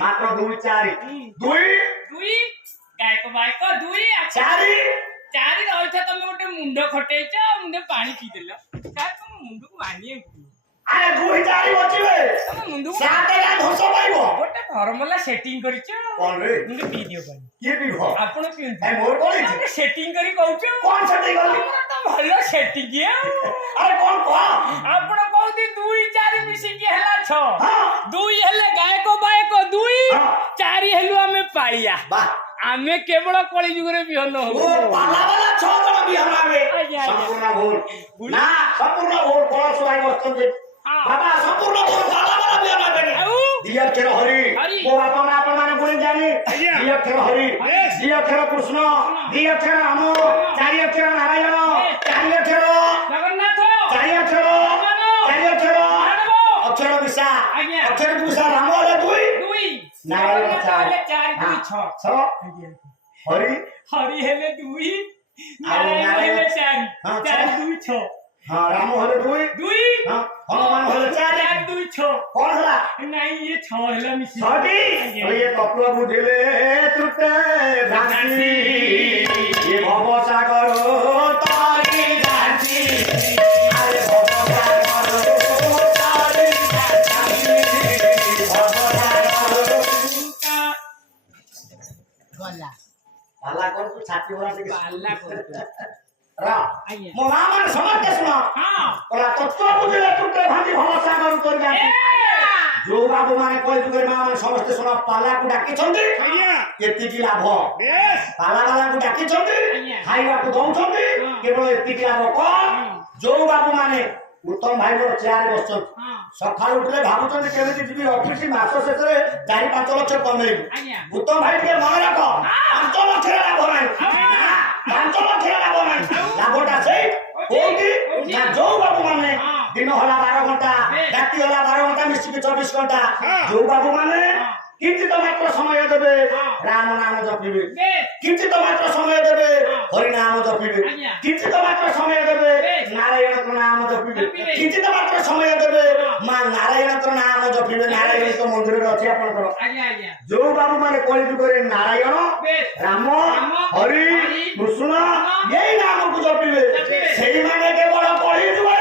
मात्र 2 4 2 गायक बायक 2 4 4 रहइछ तमे गोटे मुंड खटेइछ मुंड पानी पी देला का तुम मुंड को मानिए अरे 2 4 बचिबे तमे मुंड 7 गान घोष पाइबो गोटे फॉर्मूला सेटिंग करिछ कोन रे मुंड पी दियो पानी के पीबो आपण पियन ए मोर कोइ तमे सेटिंग करी कहउछ कोन सेटिंग करी तो भलो सेटिंग है अरे कोन को आपण कहउती 2 4 मिसी के हला 6 हां 2 हेले गायक बायक 2 4 हेलु हमें पाइया वाह आमे केवल कली जुग रे बिहन हो ओ पाला वाला 6 जण बिहन आवे संपूर्ण भूल ना संपूर्ण भूल कोन सुआई वस्तु जे बाबा संपूर्ण भूल पाला वाला बिहन आवे दिया खेर हरि ओ बाबा ना अपन माने गुणी जानी दिया खेर हरि दिया खेर कृष्ण दिया खेर राम चारि अक्षर नारायण चारि अक्षर जगन्नाथ चारि अक्षर चारि अक्षर अक्षर विसा अक्षर विसा राम वाला 2 नारायण 4 2 6 हरि हरि हेले 2 नारायण हेले 4 4 2 6 हां राम हेले 2 हां हनुमान हेले 4 2 6 कौन हला नहीं ये 6 हेला मिसी छठी तो ये तत्व बुझिले तुते भ्रांति ये भव सागर तारी जाति अरे भव सागर तारी जाति भव सागर गला पाला कर तू छाती वाला से पाला कर रा मो मामन समझ सुना हां ओला तत्व बुझिले तुते भांति भव सागर कर जाति जो बाबू माने कोई दुगरे मामन समस्त सुना पाला को डाकी छंदी एतिकी लाभ पाला वाला को डाकी छंदी खाइबा को दउ छंदी केवल एतिकी लाभ कोन जो बाबू माने उत्तम भाई मोर चेयार बसछन सकाळ उठले भाबुछन केमिति जिबी ऑफिस मास शेषरे 4 5 लाख कमई उत्तम भाई के मन राख 5 लाख लाभ नाही 5 लाख लाभ नाही लाभटा से कोठी ना जो बाबू माने दिन होला 12 घंटा राति होला 12 घंटा मिसिक 24 घंटा जो बाबू माने किंचित मात्र समय देबे राम नाम जपिबे किंचित मात्र समय देबे हरि नाम जपिबे किंचित मात्र समय देबे नारायण को नाम जपिबे किंचित मात्र समय देबे मां नारायण को नाम जपिबे नारायण तो मंदिर रे अछि आपन कर जो बाबू माने कोई जुगरे नारायण राम हरि कृष्ण यही नाम को जपिबे सेही माने केवल कली जुग